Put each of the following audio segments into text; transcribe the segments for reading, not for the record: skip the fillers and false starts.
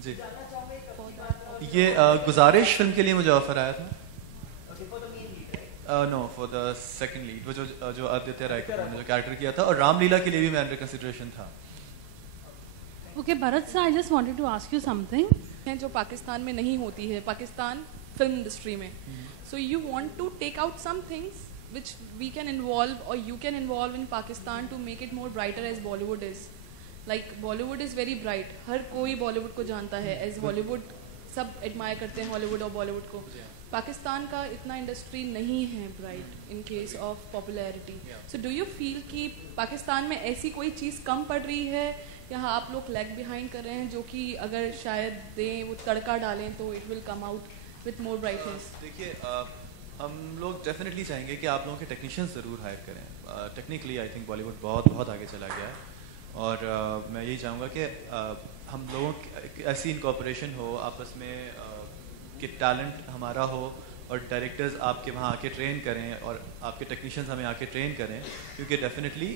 जी, ये गुजारिश फिल्म के लिए मुझे ऑफर आया था। No, for the second lead, वो जो आदित्य राय कपूर ने जो कैरेक्टर किया था, और रामलीला के लिए भी मैं अंडर कंसिडरेशन था। Okay, Bharat sir, I just wanted to ask you something. जो पाकिस्तान में नहीं होती है, पाकिस्तान फिल्म इंडस्ट्री में, so you want to take out some things which we can involve or you can involve in Pakistan to make it more brighter as Bollywood is. Like Bollywood is very bright, हर कोई बॉलीवुड को जानता है, as Bollywood सब admire करते हैं Hollywood और बॉलीवुड को। पाकिस्तान का इतना इंडस्ट्री नहीं है bright in case of popularity. So do you feel कि पाकिस्तान में ऐसी कोई चीज़ कम पड़ रही है या आप लोग लैग बिहाइंड कर रहे हैं, जो कि अगर शायद दें, वो तड़का डालें तो it will come out with more brightness? देखिए, हम लोग डेफिनेटली चाहेंगे कि आप लोगों के टेक्नीशियंस ज़रूर हायर करें। टेक्निकली आई थिंक बॉलीवुड बहुत आगे चला गया है, और मैं यही चाहूँगा कि हम लोगों की ऐसी इनकॉर्पोरेशन हो आपस में कि टैलेंट हमारा हो, और डायरेक्टर्स आपके वहाँ आके ट्रेन करें, और आपके टेक्नीशियंस हमें आके ट्रेन करें, क्योंकि डेफिनेटली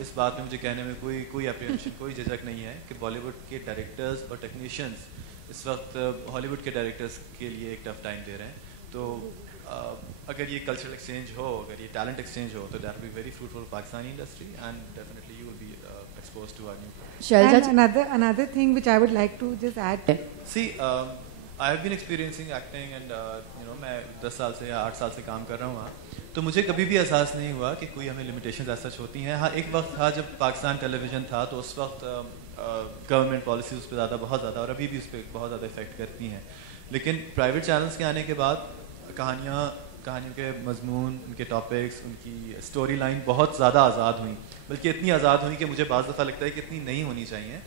इस बात में मुझे कहने में कोई एप्रीहेंशन, कोई झिझक नहीं है कि बॉलीवुड के डायरेक्टर्स और टेक्नीशियंस इस वक्त हॉलीवुड के डायरेक्टर्स के लिए एक टफ टाइम दे रहे हैं। तो अगर ये कल्चरल एक्सचेंज हो, अगर ये टैलेंट एक्सचेंज हो, तो that will be very fruitful Pakistani industry, and definitely you will be exposed to our new culture. And another thing which I would like to just add. See, I have been experiencing acting, and मैं 10 साल से या 8 साल से काम कर रहा हूँ वहाँ, तो मुझे कभी भी एहसास नहीं हुआ कि कोई हमें लिमिटेशंस ऐसा होती हैं। हाँ, एक वक्त था जब पाकिस्तान टेलीविज़न था, तो उस वक्त गवर्नमेंट पॉलिसी उस पर बहुत ज़्यादा, और अभी भी उस पर बहुत ज़्यादा इफेक्ट करती हैं। लेकिन प्राइवेट चैनल्स के आने के बाद कहानियों के मजमून, उनके टॉपिक्स, उनकी स्टोरी लाइन बहुत ज़्यादा आज़ाद हुई, बल्कि इतनी आज़ाद हुई कि मुझे बाज़ दफ़ा लगता है कि इतनी नहीं होनी चाहिए,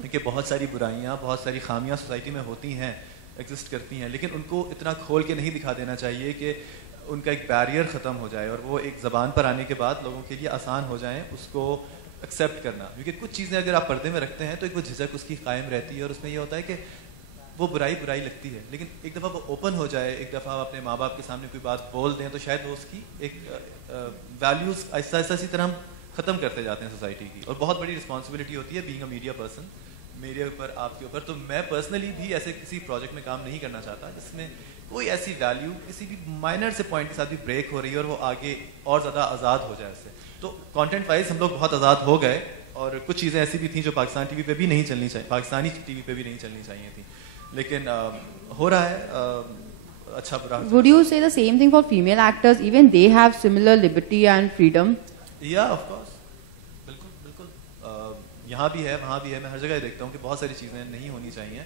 क्योंकि बहुत सारी बुराइयाँ, बहुत सारी खामियाँ सोसाइटी में होती हैं, एग्जिस्ट करती हैं, लेकिन उनको इतना खोल के नहीं दिखा देना चाहिए कि उनका एक बैरियर ख़त्म हो जाए और वो एक ज़बान पर आने के बाद लोगों के लिए आसान हो जाए उसको एक्सेप्ट करना। क्योंकि कुछ चीज़ें अगर आप पर्दे में रखते हैं तो एक वो झिझक उसकी कायम रहती है, और उसमें ये होता है कि वो बुराई लगती है, लेकिन एक दफ़ा वो ओपन हो जाए, एक दफ़ा आप अपने माँ बाप के सामने कोई बात बोल दें, तो शायद वो उसकी एक वैल्यूज़ ऐसा इसी तरह हम ख़त्म करते जाते हैं सोसाइटी की। और बहुत बड़ी रिस्पॉन्सिबिलिटी होती है बीइंग अ मीडिया पर्सन, मेरे ऊपर, आपके ऊपर। तो मैं पर्सनली भी ऐसे किसी प्रोजेक्ट में काम नहीं करना चाहता जिसमें कोई ऐसी वैल्यू किसी भी माइनर से पॉइंट के साथ भी ब्रेक हो रही है और वो आगे और ज़्यादा आज़ाद हो जाए उससे। तो कंटेंट वाइज हम लोग बहुत आज़ाद हो गए, और कुछ चीज़ें ऐसी भी थी जो पाकिस्तान टीवी पे भी नहीं चलनी चाहिए, पाकिस्तानी टीवी पे भी नहीं चलनी चाहिए थी, लेकिन हो रहा है अच्छा बुरा। Would you say the same thing for female actors? Even they have similar liberty and freedom? Yeah, of course. बिल्कुल यहाँ भी है, वहाँ भी है। मैं हर जगह देखता हूँ कि बहुत सारी चीज़ें नहीं होनी चाहिए।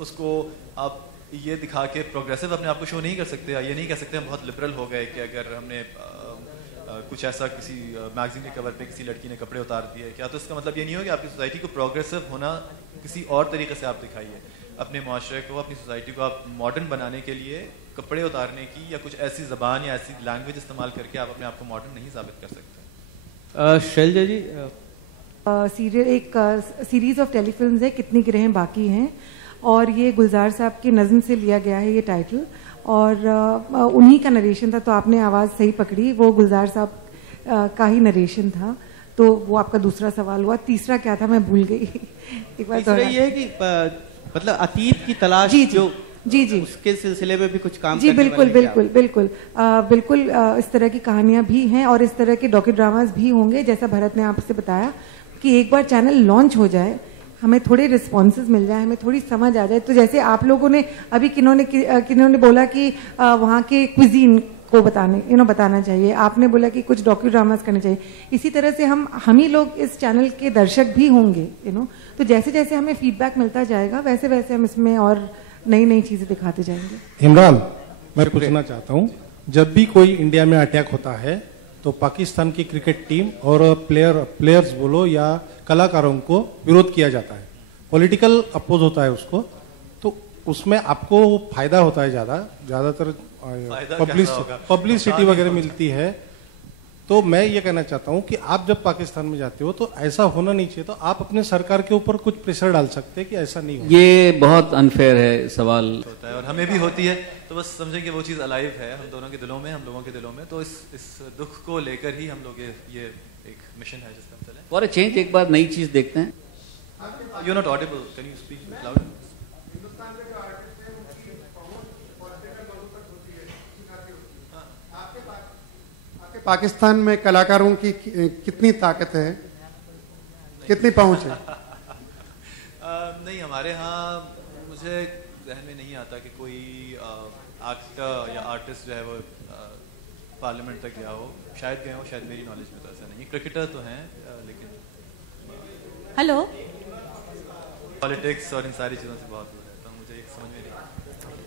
उसको आप ये दिखा के प्रोग्रेसिव अपने आप को शो नहीं कर सकते, ये नहीं कह सकते हम बहुत लिबरल हो गए कि अगर हमने कुछ ऐसा किसी मैगजीन के कवर पे किसी लड़की ने कपड़े उतार दिए, क्या तो इसका मतलब ये नहीं हो कि आपकी सोसाइटी को प्रोग्रेसिव होना किसी और तरीके से आप दिखाइए। अपने माशरे को, अपनी सोसाइटी को आप मॉडर्न बनाने के लिए कपड़े उतारने की या कुछ ऐसी ज़बान या ऐसी लैंग्वेज इस्तेमाल करके आप अपने आप को मॉडर्न नहीं साबित कर सकते। शैलजा जी, एक सीरीज ऑफ टेलीफिल्म्स है, कितनी गिरहें बाकी हैं, और ये गुलजार साहब की नज़्म से लिया गया है ये टाइटल, और उन्हीं का नरेशन था, तो आपने आवाज़ सही पकड़ी, वो गुलजार साहब का ही नरेशन था। तो वो आपका दूसरा सवाल हुआ, तीसरा क्या था मैं भूल गई। एक बार तीसरा ये है कि मतलब अतीत की तलाश, जी उसके सिलसिले में भी कुछ काम जी बिल्कुल इस तरह की कहानियां भी हैं और इस तरह के डॉक्यू ड्रामास भी होंगे। जैसा भरत ने आपसे बताया कि एक बार चैनल लॉन्च हो जाए, हमें थोड़े रिस्पॉन्सेज मिल जाए, हमें थोड़ी समझ आ जाए, तो जैसे आप लोगों ने अभी किन्होंने बोला कि वहाँ के क्विजीन को बताना चाहिए, आपने बोला कि कुछ डॉक्यू ड्रामास करने चाहिए, इसी तरह से हम ही लोग इस चैनल के दर्शक भी होंगे, तो जैसे जैसे हमें फीडबैक मिलता जाएगा वैसे वैसे हम इसमें और नई चीजें दिखाते जाएंगे। इमरान, मैं पूछना चाहता हूँ, जब भी कोई इंडिया में अटैक होता है तो पाकिस्तान की क्रिकेट टीम और प्लेयर्स बोलो या कलाकारों को विरोध किया जाता है, पॉलिटिकल अपोज होता है उसको, तो उसमें आपको फायदा होता है, ज्यादातर पब्लिसिटी वगैरह मिलती है। तो मैं ये कहना चाहता हूँ कि आप जब पाकिस्तान में जाते हो तो ऐसा होना नहीं चाहिए, तो आप अपने सरकार के ऊपर कुछ प्रेशर डाल सकते हैं कि ऐसा नहीं हो। ये बहुत अनफेयर है सवाल होता है और हमें भी होती है, तो बस समझें कि वो चीज़ अलाइव है हम दोनों के दिलों में, हम लोगों के दिलों में, तो इस दुख को लेकर ही हम लोग ये एक मिशन है जिसमें हम चले। फॉर अ चेंज एक बार नई चीज देखते हैं। You're not audible. Can you speak louder? Pakistan में कलाकारों की कितनी ताकत है, कितनी पहुंच है? नहीं, हमारे यहाँ मुझे जहन में नहीं आता कि कोई एक्टर या आर्टिस्ट जो है वो पार्लियामेंट तक गया हो। शायद गए हो, शायद मेरी नॉलेज में तो ऐसा नहीं। क्रिकेटर तो हैं लेकिन हेलो, पॉलिटिक्स और इन सारी चीज़ों से बहुत दूर है, तो मुझे एक समझ में नहीं।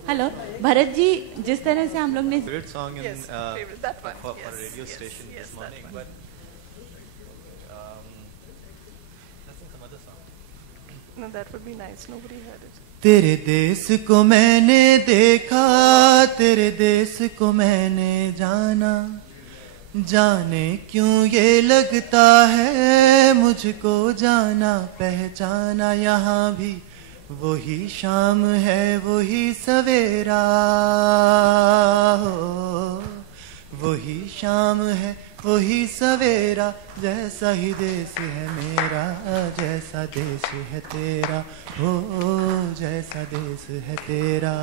हेलो भरत जी, जिस तरह से हम लोग ने favourite song in for radio station this morning, but some other song. No, that would be nice. Nobody heard it. तेरे देश को मैंने देखा, तेरे देश को मैंने जाना, जाने क्यों ये लगता है मुझको जाना पहचाना। यहाँ भी वही शाम है, वही सवेरा हो, वही शाम है, वही सवेरा। जैसा ही देश है मेरा, जैसा देश है तेरा, हो जैसा देश है तेरा।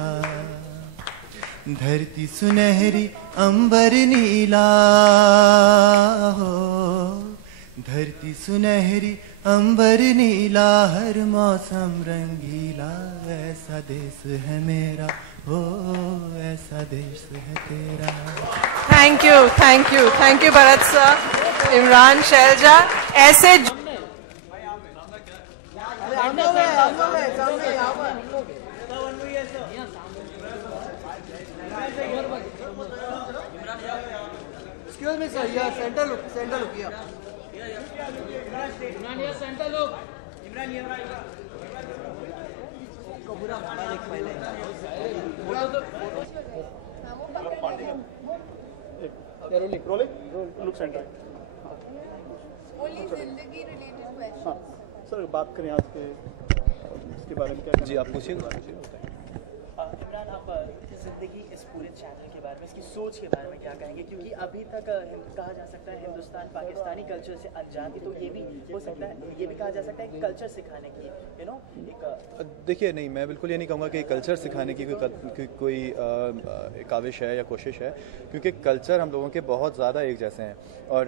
धरती सुनहरी अंबर नीला हो, धरती सुनहरी अंबर नीला, हर मौसम रंगीला। ऐसा देश है मेरा, हो ऐसा देश है तेरा। Thank you Bharat sir, Imran, Shailaja. ऐसे Excuse me sir, yeah, center look here. Imran here, center look. Imran here. को पूरा हमारा एक पहले रोलिंग लुक सेंटर। ओनली जिंदगी रिलेटेड क्वेश्चन। सर बात करें आज के इसके बारे में क्या? जी आप पूछिए। इमरान, आप जिंदगी इस पूरे चैनल के बारे में, इसकी सोच के बारे में क्या कहेंगे? क्योंकि अभी तक कहा जा सकता है हिंदुस्तान पाकिस्तानी कल्चर से अनजान थी, तो ये भी हो सकता है, ये भी कहा जा सकता है कल्चर सिखाने की, यू नो, एक देखिए नहीं, मैं बिल्कुल ये नहीं कहूँगा कि कल्चर सिखाने की कोई काविश है या कोशिश है, क्योंकि कल्चर हम लोगों के बहुत ज़्यादा एक जैसे हैं। और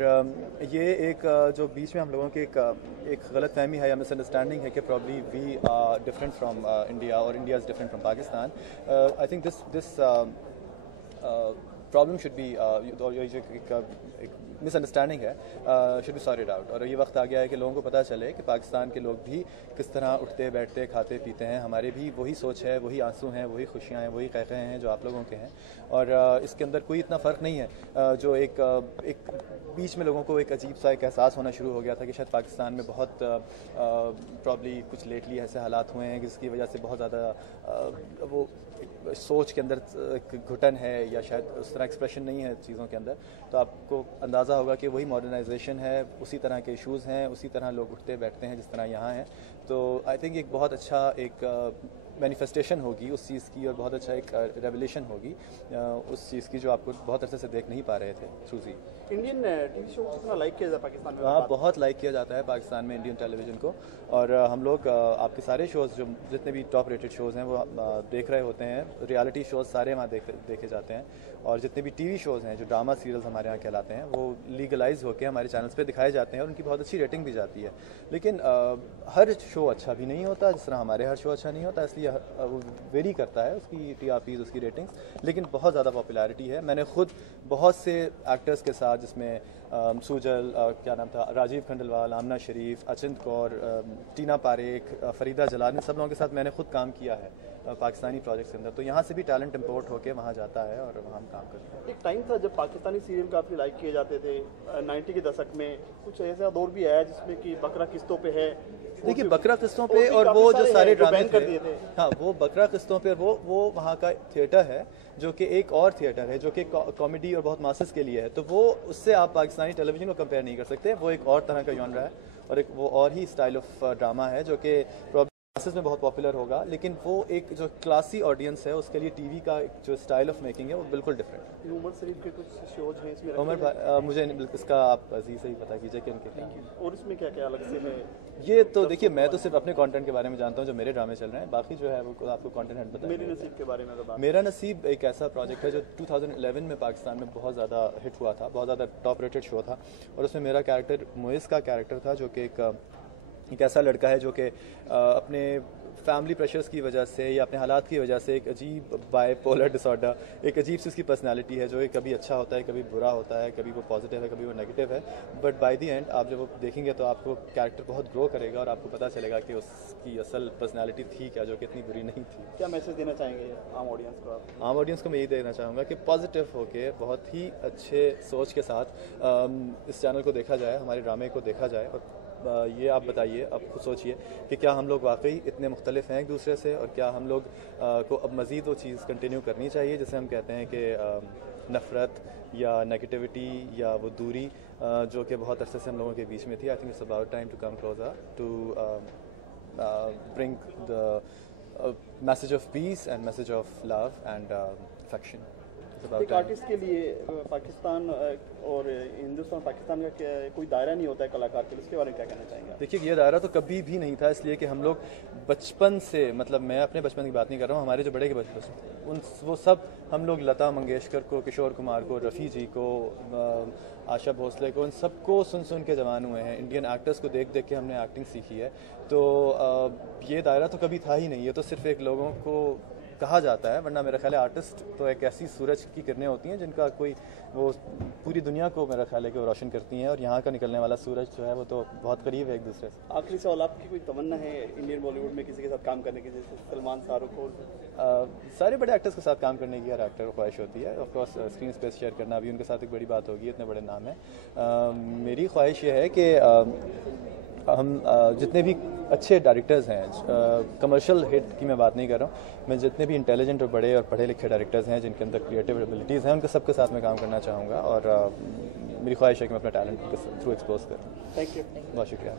ये एक जो बीच में हम लोगों की एक गलत फहमी है या मिसअंडरस्टैंडिंग है कि probably we are different from India और India is different from Pakistan. I think this problem should be, एक मिसअंडरस्टैंडिंग है, शुड बी सॉर्टेड आउट। और ये वक्त आ गया है कि लोगों को पता चले कि पाकिस्तान के लोग भी किस तरह उठते बैठते खाते पीते हैं। हमारे भी वही सोच है, वही आंसू हैं, वही खुशियाँ हैं, वही क़हक़हे हैं जो आप लोगों के हैं। और इसके अंदर कोई इतना फ़र्क नहीं है जो एक बीच में लोगों को एक अजीब सा एक एहसास होना शुरू हो गया था कि शायद पाकिस्तान में बहुत प्रॉब्ली कुछ लेटली ऐसे हालात हुए हैं जिसकी वजह से बहुत ज़्यादा वो सोच के अंदर एक घुटन है या शायद उस तरह एक्सप्रेशन नहीं है चीज़ों के अंदर। तो आपको अंदाज़ा होगा कि वही मॉडर्नाइजेशन है, उसी तरह के इश्यूज़ हैं, उसी तरह लोग उठते बैठते हैं जिस तरह यहाँ हैं। तो आई थिंक एक बहुत अच्छा एक मैनिफेस्टेशन होगी उस चीज़ की और बहुत अच्छा एक रेवलेशन होगी उस चीज़ की जो आपको बहुत अरसे से देख नहीं पा रहे थे। सूजी, इंडियन टीवी शो कितना लाइक किया जाता है पाकिस्तान में? हाँ, बहुत लाइक किया जाता है पाकिस्तान में इंडियन टेलीविज़न को। और हम लोग आपके सारे शोज़ जो जितने भी टॉप रेटेड शोज़ हैं वो देख रहे होते हैं। रियलिटी शोज़ सारे वहाँ देखे जाते हैं। और जितने भी टीवी शोज़ हैं जो ड्रामा सीरियल्स हमारे यहाँ कहलाते हैं वो लीगलाइज होकर हमारे चैनल्स पे दिखाए जाते हैं और उनकी बहुत अच्छी रेटिंग भी जाती है। लेकिन हर शो अच्छा भी नहीं होता, जिस तरह हमारे हर शो अच्छा नहीं होता, इसलिए वो वेरी करता है उसकी TRPs, उसकी रेटिंग्स। लेकिन बहुत ज़्यादा पॉपुलैरिटी है। मैंने खुद बहुत से एक्टर्स के साथ, जिसमें सूजल, क्या नाम था, राजीव खंडेलवाल, आमना शरीफ, अचिंत कौर, टीना पारेख, फरीदा जलाल, सब लोगों के साथ मैंने खुद काम किया है पाकिस्तानी प्रोजेक्ट्स के अंदर। तो यहाँ से भी टैलेंट इंपोर्ट होकर वहाँ जाता है और वहाँ हम काम करते हैं। एक टाइम था जब पाकिस्तानी सीरियल काफ़ी लाइक किए जाते थे 90 के दशक में। कुछ ऐसा दौर भी आया जिसमें कि बकरा किस्तों पे है। देखिए, बकरा किस्तों पे और वो जो सारे ड्रामे थे, हाँ, वो बकरा किस्तों पे वो वहाँ का थिएटर है जो कि एक और थिएटर है जो कि कॉमेडी और बहुत मासेस के लिए है। तो वो उससे आप पाकिस्तानी टेलीविज़न को कंपेयर नहीं कर सकते। वो एक और तरह का जॉनरा है और एक वो और ही स्टाइल ऑफ ड्रामा है जो कि मैसेज में बहुत पॉपुलर होगा, लेकिन वो एक जो क्लासी ऑडियंस है उसके लिए टीवी का जो स्टाइल ऑफ मेकिंग है वो बिल्कुल डिफरेंट है। उमर शरीफ के कुछ शोज हैं इसमें? उमर मुझे इसका आप अजीज से ही पता कीजिए कि उनके और इसमें क्या क्या अलग से है? ये तो देखिए, मैं तो सिर्फ अपने कंटेंट के बारे में जानता हूँ जो मेरे ड्रामे चल रहे हैं, बाकी जो है वो आपको कंटेंट हेड बताएंगे। मेरे नसीब के बारे में तो बात। मेरा नसीब एक ऐसा प्रोजेक्ट है जो 2011 में पाकिस्तान में बहुत ज़्यादा हिट हुआ था, बहुत ज़्यादा टॉप रेटेड शो था, और उसमें मेरा कैरेक्टर मुइज़ का कैरेक्टर था, जो कि एक ऐसा लड़का है जो कि अपने फैमिली प्रेशर्स की वजह से या अपने हालात की वजह से एक अजीब बाइपोलर डिसऑर्डर, एक अजीब सी उसकी पर्सनालिटी है, जो एक कभी अच्छा होता है, कभी बुरा होता है, कभी वो पॉजिटिव है, कभी वो नेगेटिव है, बट बाय द एंड आप जब वो देखेंगे तो आपको कैरेक्टर बहुत ग्रो करेगा और आपको पता चलेगा कि उसकी असल पर्सनालिटी थी क्या, जो कि इतनी बुरी नहीं थी। क्या मैसेज देना चाहेंगे आम ऑडियंस को? आम ऑडियंस को मैं यही देना चाहूँगा कि पॉजिटिव होके बहुत ही अच्छे सोच के साथ इस चैनल को देखा जाए, हमारे ड्रामे को देखा जाए, और ये आप बताइए, अब खुद सोचिए कि क्या हम लोग वाकई इतने मुख्तलिफ हैं एक दूसरे से, और क्या हम लोग को अब मज़ीद वो चीज़ कंटिन्यू करनी चाहिए जिसे हम कहते हैं कि नफ़रत या नेगेटिविटी या वो दूरी जो कि बहुत अरसे से हम लोगों के बीच में थी। I think it's about time to come closer to bring the message of peace and message of love and affection. एक आर्टिस्ट के लिए पाकिस्तान और हिंदुस्तान पाकिस्तान का कोई दायरा नहीं होता है कलाकार के लिए, उसके बारे में क्या कहना चाहेंगे? देखिए, ये दायरा तो कभी भी नहीं था, इसलिए कि हम लोग बचपन से, मतलब मैं अपने बचपन की बात नहीं कर रहा हूँ, हमारे जो बड़े के बचपन वो सब हम लोग लता मंगेशकर को, किशोर कुमार को, रफ़ी जी को, आशा भोसले को, इन सबको सुन के जवान हुए हैं। इंडियन एक्टर्स को देख के हमने एक्टिंग सीखी है, तो ये दायरा तो कभी था ही नहीं। ये तो सिर्फ एक लोगों को कहा जाता है, वरना मेरा ख्याल है आर्टिस्ट तो एक ऐसी सूरज की किरणें होती हैं जिनका कोई वो पूरी दुनिया को मेरा ख्याल है कि वो रोशन करती हैं, और यहाँ का निकलने वाला सूरज जो है वो तो बहुत करीब है एक दूसरे से। आखिरी सवाल, आपकी कोई तमन्ना है इंडियन बॉलीवुड में किसी के साथ काम करने की, जैसे सलमान, शाहरुख और सारे बड़े एक्टर्स के साथ काम करने की हर एक्टर को ख्वाहिश होती है। Of course screen space share करना भी उनके साथ एक बड़ी बात होगी, इतने बड़े नाम है। मेरी ख्वाहिश ये है कि हम जितने भी अच्छे डायरेक्टर्स हैं, कमर्शियल हिट की मैं बात नहीं कर रहा हूँ, मैं जितने भी इंटेलिजेंट और बड़े और पढ़े लिखे डायरेक्टर्स हैं जिनके अंदर क्रिएटिव एबिलिटीज़ हैं, उनके सबके साथ मैं काम करना चाहूँगा, और मेरी ख्वाहिश है कि मैं अपना टैलेंट उनके थ्रू एक्सपोज करूँ। Thank you. बहुत शुक्रिया।